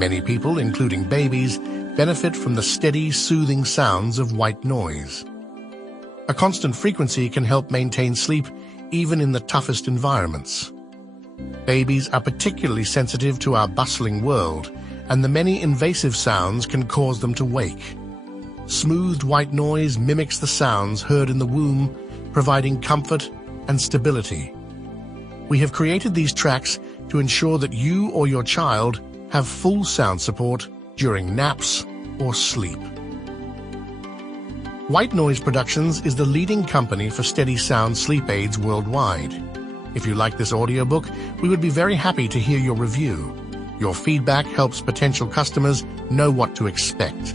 Many people, including babies, benefit from the steady, soothing sounds of white noise. A constant frequency can help maintain sleep even in the toughest environments. Babies are particularly sensitive to our bustling world, and the many invasive sounds can cause them to wake. Smoothed white noise mimics the sounds heard in the womb, providing comfort and stability. We have created these tracks to ensure that you or your child have full sound support during naps or sleep. White Noise Productions is the leading company for steady sound sleep aids worldwide. If you like this audiobook, we would be very happy to hear your review. Your feedback helps potential customers know what to expect.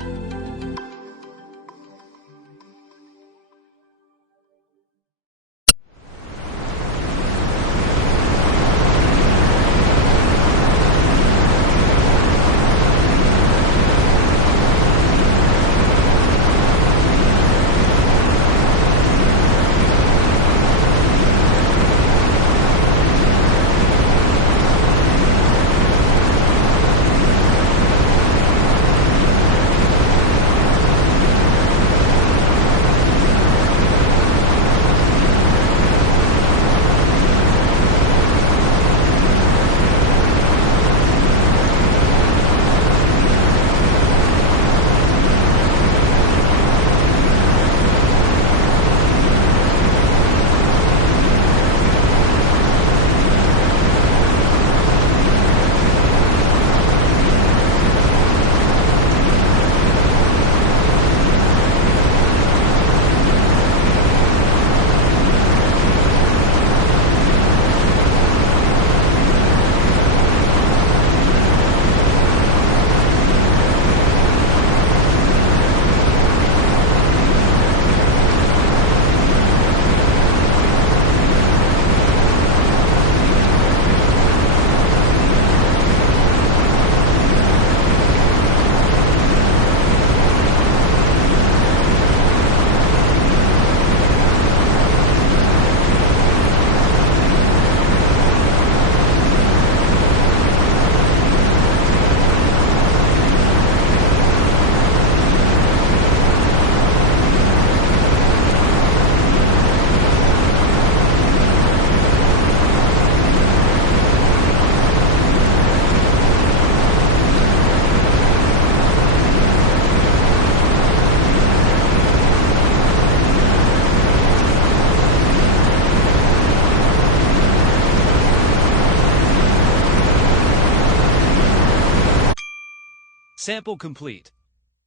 Sample complete.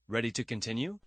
Ready to continue?